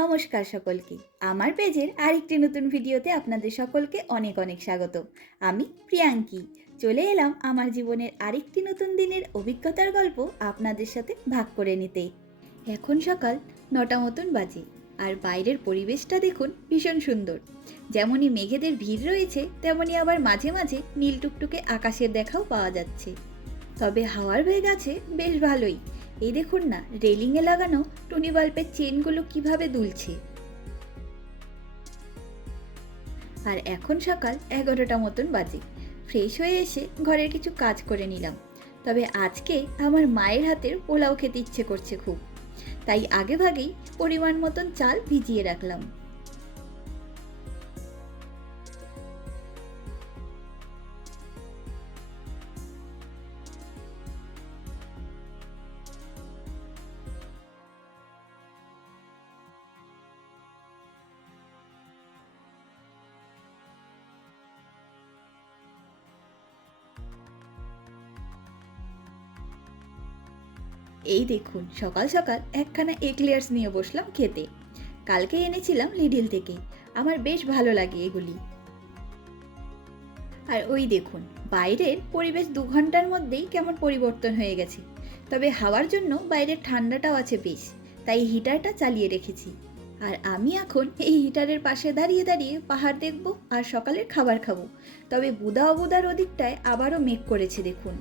নমস্কার সকলকে। আমার পেজের আরেকটি নতুন ভিডিওতে আপনাদের সকলকে অনেক অনেক স্বাগত। আমি প্রিয়াঙ্কি। চলে এলাম আমার জীবনের আরেকটি নতুন দিনের অভিজ্ঞতার গল্প আপনাদের সাথে ভাগ করে নিতে। এখন সকাল নটা মতন বাজে আর বাইরের পরিবেশটা দেখুন ভীষণ সুন্দর। যেমনই মেঘেদের ভিড় রয়েছে, তেমনই আবার মাঝে মাঝে নীল টুকটুকে আকাশের দেখাও পাওয়া যাচ্ছে। তবে হাওয়ার বেগ আছে বেশ ভালোই। এই দেখুন না রেলিংয়ে লাগানো টুনি বাল্বের চেনগুলো কীভাবে দুলছে। আর এখন সকাল এগারোটা মতন বাজে। ফ্রেশ হয়ে এসে ঘরের কিছু কাজ করে নিলাম। তবে আজকে আমার মায়ের হাতের পোলাও খেতে ইচ্ছে করছে খুব। তাই আগে ভাগেই পরিমাণ মতন চাল ভিজিয়ে রাখলাম। এই দেখুন, সকাল সকাল একখানা এক্লেয়ার্স নিয়ে বসলাম খেতে। কালকে এনেছিলাম লিডিল থেকে। আমার বেশ ভালো লাগে এগুলি। আর ওই দেখুন, বাইরের পরিবেশ দু ঘণ্টার মধ্যেই কেমন পরিবর্তন হয়ে গেছে। তবে হাওয়ার জন্য বাইরের ঠান্ডাটাও আছে বেশ, তাই হিটারটা চালিয়ে রেখেছি। আর আমি এখন এই হিটারের পাশে দাঁড়িয়ে দাঁড়িয়ে পাহাড় দেখব আর সকালের খাবার খাব। তবে বুদা অবুদার ওদিকটায় আবারও মেঘ করেছে দেখুন।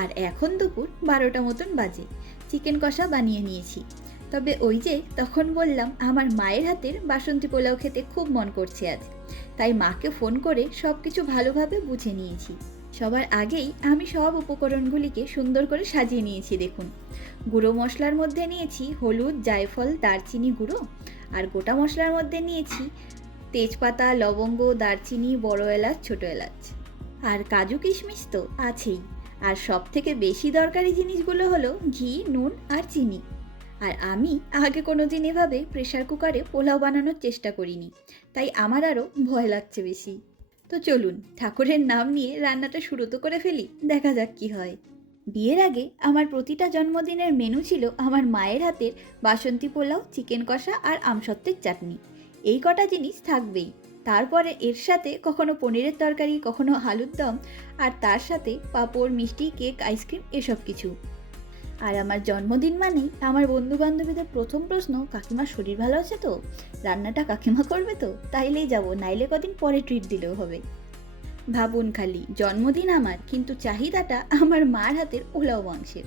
আর এখন দুপুর বারোটা মতন বাজে। চিকেন কষা বানিয়ে নিয়েছি। তবে ওই যে তখন বললাম, আমার মায়ের হাতের বাসন্তী পোলাও খেতে খুব মন করছে আজ। তাই মাকে ফোন করে সব কিছু ভালোভাবে বুঝে নিয়েছি। সবার আগেই আমি সব উপকরণগুলিকে সুন্দর করে সাজিয়ে নিয়েছি, দেখুন। গুঁড়ো মশলার মধ্যে নিয়েছি হলুদ, জায়ফল, দারচিনি গুঁড়ো, আর গোটা মশলার মধ্যে নিয়েছি তেজপাতা, লবঙ্গ, দারচিনি, বড় এলাচ, ছোটো এলাচ। আর কাজু কিশমিশ তো আছেই। আর সব থেকে বেশি দরকারি জিনিসগুলো হলো ঘি, নুন আর চিনি। আর আমি আগে কোনো দিন এভাবে প্রেশার কুকারে পোলাও বানানোর চেষ্টা করিনি, তাই আমার আরও ভয় লাগছে বেশি। তো চলুন, ঠাকুরের নাম নিয়ে রান্নাটা শুরু তো করে ফেলি, দেখা যাক কি হয়। বিয়ের আগে আমার প্রতিটা জন্মদিনের মেনু ছিল আমার মায়ের হাতের বাসন্তী পোলাও, চিকেন কষা আর আমসত্ত্বের চাটনি। এই কটা জিনিস থাকবেই। তারপরে এর সাথে কখনো পনিরের তরকারি, কখনো আলুর দম, আর তার সাথে পাঁপড়, মিষ্টি, কেক, আইসক্রিম, এসব কিছু। আর আমার জন্মদিন মানেই আমার বন্ধু বান্ধবীদের প্রথম প্রশ্ন কাকিমার শরীর ভালো আছে তো? রান্নাটা কাকিমা করবে তো? তাইলেই যাব, নাইলে কদিন পরে ট্রিট দিলেও হবে। ভাবুন খালি, জন্মদিন আমার, কিন্তু চাহিদাটা আমার মার হাতের ওলাও মাংসের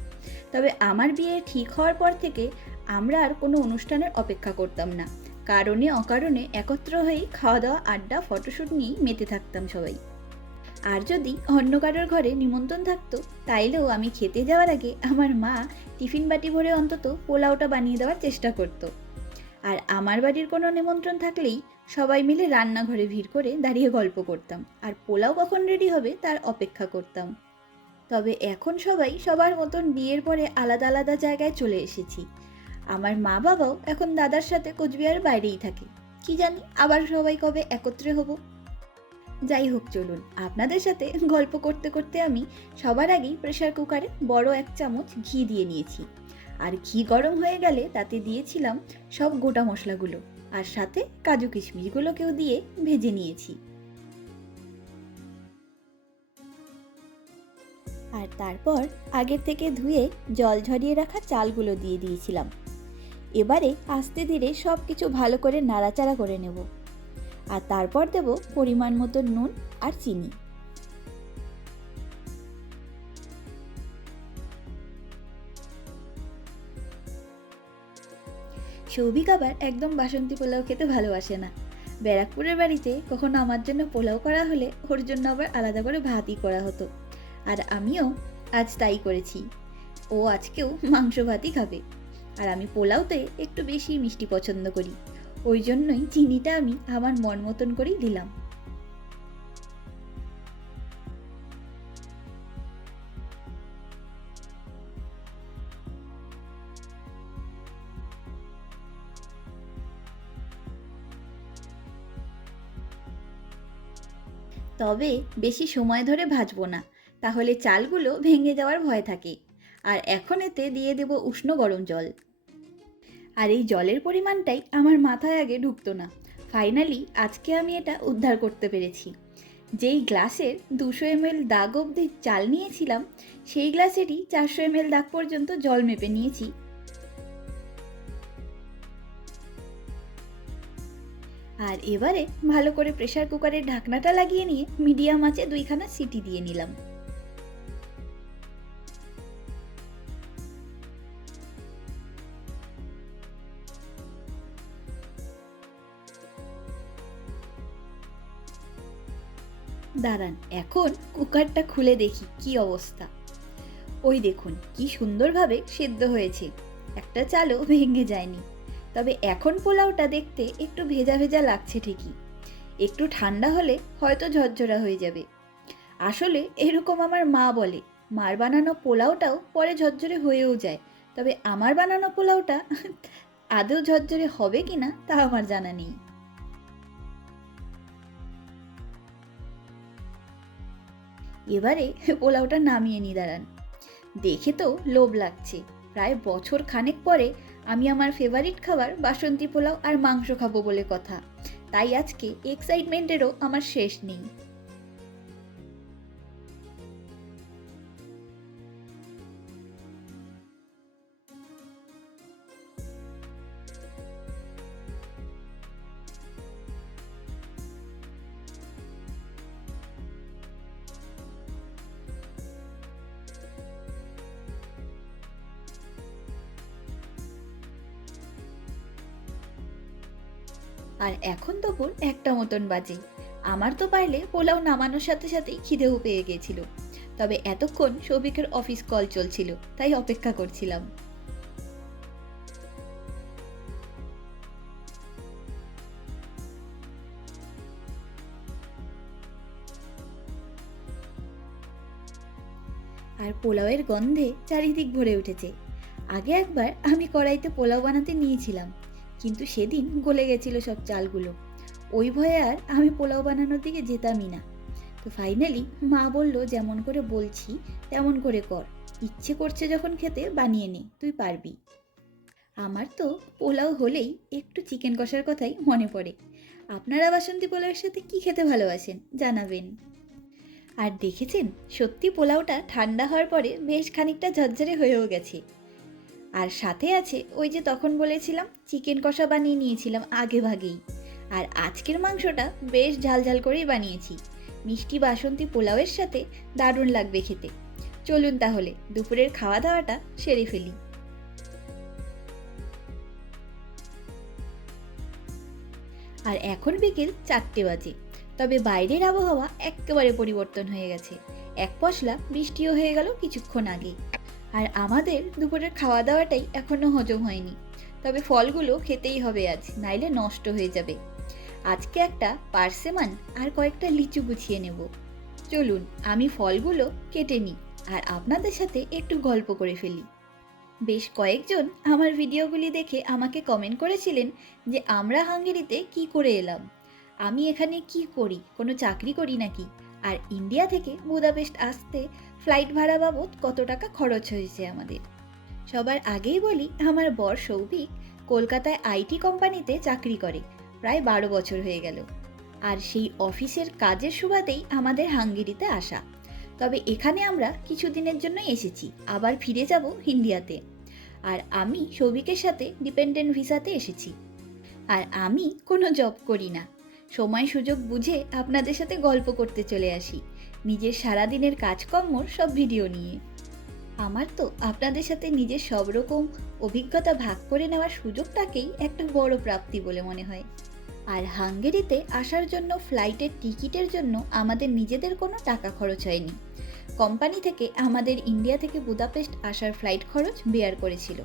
তবে আমার বিয়ে ঠিক হওয়ার পর থেকে আমরা আর কোনো অনুষ্ঠানের অপেক্ষা করতাম না। কারণে অকারণে একত্র হয়েই খাওয়া দাওয়া আড্ডা ফটোশ্যুট নিয়েই মেতে থাকতাম সবাই। আর যদি অন্য কারোর ঘরে নিমন্ত্রণ থাকতো, তাইলেও আমি খেতে যাওয়ার আগে আমার মা টিফিন বাটি ভরে অন্তত পোলাওটা বানিয়ে দেওয়ার চেষ্টা করতো। আর আমার বাড়ির কোনো নিমন্ত্রণ থাকলেই সবাই মিলে রান্নাঘরে ভিড় করে দাঁড়িয়ে গল্প করতাম। আর পোলাও কখন রেডি হবে তার অপেক্ষা করতাম। তবে এখন সবাই সবার মতন বিয়ের পরে আলাদা আলাদা জায়গায় চলে এসেছি। আমার মা বাবাও এখন দাদার সাথে কোচবিহার বাইরেই থাকে। কি জানি আবার সবাই কবে একত্রে হব। যাই হোক, চলুন। আপনাদের সাথে গল্প করতে করতে আমি সবার আগেই প্রেশার কুকারে বড় এক চামচ ঘি দিয়ে নিয়েছি। আর ঘি গরম হয়ে গেলে তাতে দিয়েছিলাম সব গোটা মশলাগুলো আর সাথে কাজু কিশমিশগুলোকেও দিয়ে ভেজে নিয়েছি। আর তারপর আগের থেকে ধুয়ে জল ঝরিয়ে রাখা চালগুলো দিয়ে দিয়েছিলাম। এবারে আস্তে ধীরে সব কিছু ভালো করে নাড়াচাড়া করে নেব। আর তারপর দেব পরিমাণ মতো নুন আর চিনি। সৌভিক আবার একদম বাসন্তী পোলাও খেতে ভালোবাসে না। ব্যারাকপুরের বাড়িতে কখনো আমার জন্য পোলাও করা হলে ওর জন্য আবার আলাদা করে ভাতই করা হতো। আর আমিও আজ তাই করেছি। ও আজকেও মাংস ভাতই খাবে। আর আমি পোলাওতে একটু বেশি মিষ্টি পছন্দ করি। ওই জন্যই চিনিটা আমি আমার মন মতন করেই দিলাম। তবে বেশি সময় ধরে ভাজবো না, তাহলে চালগুলো ভেঙে যাওয়ার ভয় থাকে। আর এখন এতে দিয়ে দেব উষ্ণ গরম জল। আর এই জলের পরিমাণটাই আমার মাথায় আগে ঢুকতো না। ফাইনালি আজকে আমি এটা উদ্ধার করতে পেরেছি। যেই গ্লাসের দুশো এমএল দাগ অবধি চাল নিয়েছিলাম, সেই গ্লাসেরই চারশো এমএল দাগ পর্যন্ত জল মেপে নিয়েছি। আর এবারে ভালো করে প্রেসার কুকারের ঢাকনাটা লাগিয়ে নিয়ে মিডিয়াম আঁচে দুইখানা সিটি দিয়ে নিলাম। দাঁড়ান, এখন কুকারটা খুলে দেখি কি অবস্থা। ওই দেখুন, কি সুন্দরভাবে সেদ্ধ হয়েছে। একটা চালও ভেঙে যায়নি। তবে এখন পোলাওটা দেখতে একটু ভেজা ভেজা লাগছে ঠিকই। একটু ঠান্ডা হলে হয়তো ঝরঝরা হয়ে যাবে। আসলে এরকম আমার মা বলে, মার বানানো পোলাওটাও পরে ঝরঝরে হয়েও যায়। তবে আমার বানানো পোলাওটা আদৌ ঝরঝরে হবে কিনা তা আমার জানা নেই। এবারে পোলাওটা নামিয়ে নি দাঁড়ান। দেখে তো লোভ লাগছে। প্রায় বছর খানেক পরে আমি আমার ফেভারিট খাবার বাসন্তী পোলাও আর মাংস খাব বলে কথা। তাই আজকে এক্সাইটমেন্টেরও আমার শেষ নেই। আর এখন দুপুর একটা মতন বাজে। আমার তো পারলে পোলাও নামানোর সাথে সাথেই খিদেও পেয়ে গেছিল। তবে এতক্ষণ সৌভিকের অফিস কল চলছিল, তাই অপেক্ষা করছিলাম। আর পোলাওয়ের গন্ধে চারিদিক ভরে উঠেছে। আগে একবার আমি কড়াইতে পোলাও বানাতে নিয়েছিলাম কিন্তু সেদিন গলে গেছিল সব চালগুলো। ওই ভয়ে আর আমি পোলাও বানানোর দিকে যেতামই না। তো ফাইনালি মা বলল, যেমন করে বলছি, তেমন করে কর। ইচ্ছে করছে যখন খেতে, বানিয়ে নে, তুই পারবি। আমার তো পোলাও হলেই একটু চিকেন কষার কথাই মনে পড়ে। আপনারা বাসন্তী পোলাওয়ের সাথে কি খেতে ভালোবাসেন, জানাবেন। আর দেখেছেন, সত্যি পোলাওটা ঠান্ডা হওয়ার পরে বেশ খানিকটা ঝরঝরে হয়েও গেছে। আর সাথে আছে ওই যে তখন বলেছিলাম চিকেন কষা বানিয়ে নিয়েছিলাম আগে ভাগেই। আর আজকের মাংসটা বেশ ঝাল ঝাল করেই বানিয়েছি। মিষ্টি বাসন্তী পোলাওয়ের সাথে দারুণ লাগবে খেতে। চলুন তাহলে, দুপুরের খাওয়া দাওয়াটা সেরে ফেলি। আর এখন বিকেল চারটে বাজে, তবে বাইরের আবহাওয়া একেবারে পরিবর্তন হয়ে গেছে। এক পশলা বৃষ্টিও হয়ে গেল কিছুক্ষণ আগে। আর আমাদের দুপুরের খাওয়া দাওয়াটাই এখনও হজম হয়নি। তবে ফলগুলো খেতেই হবে আজ, নাইলে নষ্ট হয়ে যাবে। আজকে একটা পার্সেমান আর কয়েকটা লিচু গুছিয়ে নেব। চলুন, আমি ফলগুলো কেটে নিই আর আপনাদের সাথে একটু গল্প করে ফেলি। বেশ কয়েকজন আমার ভিডিওগুলি দেখে আমাকে কমেন্ট করেছিলেন যে আমরা হাঙ্গেরিতে কি করে এলাম। আমি এখানে কি করি, কোনো চাকরি করি নাকি? আর ইন্ডিয়া থেকে বুদাপেস্ট আসতে ফ্লাইট ভাড়া বাবদ কত টাকা খরচ হয়েছে আমাদের? সবার আগেই বলি, আমার বর সৌভিক কলকাতায় আইটি কোম্পানিতে চাকরি করে, প্রায় বারো বছর হয়ে গেল। আর সেই অফিসের কাজের সুবাদেই আমাদের হাঙ্গেরিতে আসা। তবে এখানে আমরা কিছুদিনের জন্য এসেছি, আবার ফিরে যাব ইন্ডিয়াতে। আর আমি সৌভিকের সাথে ডিপেন্ডেন্ট ভিসাতে এসেছি। আর আমি কোনো জব করি না। সময় সুযোগ বুঝে আপনাদের সাথে গল্প করতে চলে আসি। নিজের সারাদিনের কাজকর্মর সব ভিডিও নিয়ে। আমার তো আপনাদের সাথে নিজের সব রকম অভিজ্ঞতা ভাগ করে নেওয়ার সুযোগটাকেই একটা বড় প্রাপ্তি বলে মনে হয়। আর হাঙ্গেরিতে আসার জন্য ফ্লাইটের টিকিটের জন্য আমাদের নিজেদের কোনো টাকা খরচ হয়নি। কোম্পানি থেকে আমাদের ইন্ডিয়া থেকে বুদাপেস্ট আসার ফ্লাইট খরচ বেয়ার করেছিল।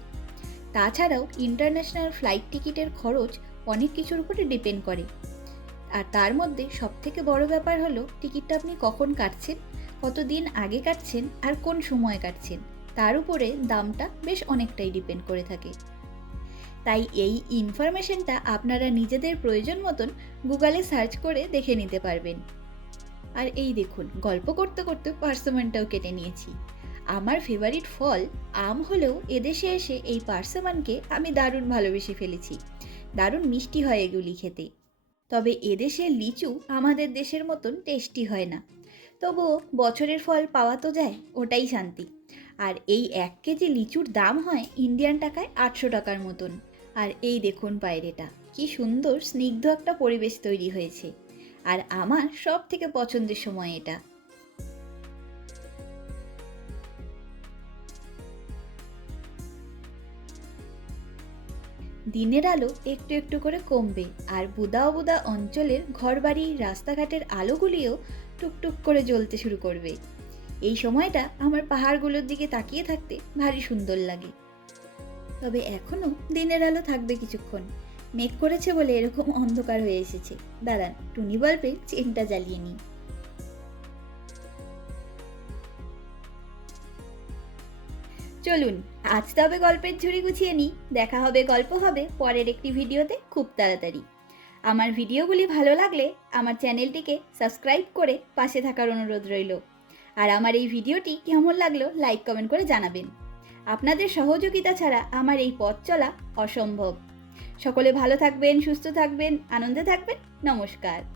তাছাড়াও ইন্টারন্যাশনাল ফ্লাইট টিকিটের খরচ অনেক কিছুর উপরে ডিপেন্ড করে। আর তার মধ্যে সবথেকে বড় ব্যাপার হলো, টিকিটটা আপনি কখন কাটছেন, কতদিন আগে কাটছেন আর কোন সময় কাটছেন, তার উপরে দামটা বেশ অনেকটাই ডিপেন্ড করে থাকে। তাই এই ইনফরমেশনটা আপনারা নিজেদের প্রয়োজন মতন গুগলে সার্চ করে দেখে নিতে পারবেন। আর এই দেখুন, গল্প করতে করতে পার্সেমানটাও কেটে নিয়েছি। আমার ফেভারিট ফল, আম হলেও এদেশে এসে এই পার্সেমানকে আমি দারুণ ভালোবেসে ফেলেছি। দারুণ মিষ্টি হয় এগুলি খেতে। তবে এদেশের লিচু আমাদের দেশের মতন টেস্টি হয় না। তবুও বছরের ফল পাওয়া তো যায়, ওটাই শান্তি। আর এই এক কেজি লিচুর দাম হয় ইন্ডিয়ান টাকায় আটশো টাকার মতন। আর এই দেখুন বাইরেটা কি সুন্দর স্নিগ্ধ একটা পরিবেশ তৈরি হয়েছে। আর আমার সব থেকে পছন্দের সময় এটা। দিনের আলো একটু একটু করে কমবে আর বুদা বুদা অঞ্চলের ঘরবাড়ি, রাস্তাঘাটের আলোগুলিও টুকটুক করে জ্বলতে শুরু করবে। এই সময়টা আমার পাহাড়গুলোর দিকে তাকিয়ে থাকতে ভারী সুন্দর লাগে। তবে এখনও দিনের আলো থাকবে কিছুক্ষণ। মেঘ করেছে বলে এরকম অন্ধকার হয়ে এসেছে। দাঁড়ান, টুনি বাল্বে চেনটা জ্বালিয়ে নিই। চলুন, আজ তবে গল্পের ঝুড়ি গুছিয়ে নিই। দেখা হবে গল্প হবে পরের একটি ভিডিওতে খুব তাড়াতাড়ি। আমার ভিডিওগুলি ভালো লাগলে আমার চ্যানেলটিকে সাবস্ক্রাইব করে পাশে থাকার অনুরোধ রইল। আর আমার এই ভিডিওটি কেমন লাগল লাইক, কমেন্ট করে জানাবেন। আপনাদের সহযোগিতা ছাড়া আমার এই পথ চলা অসম্ভব। সকলে ভালো থাকবেন, সুস্থ থাকবেন, আনন্দে থাকবেন। নমস্কার।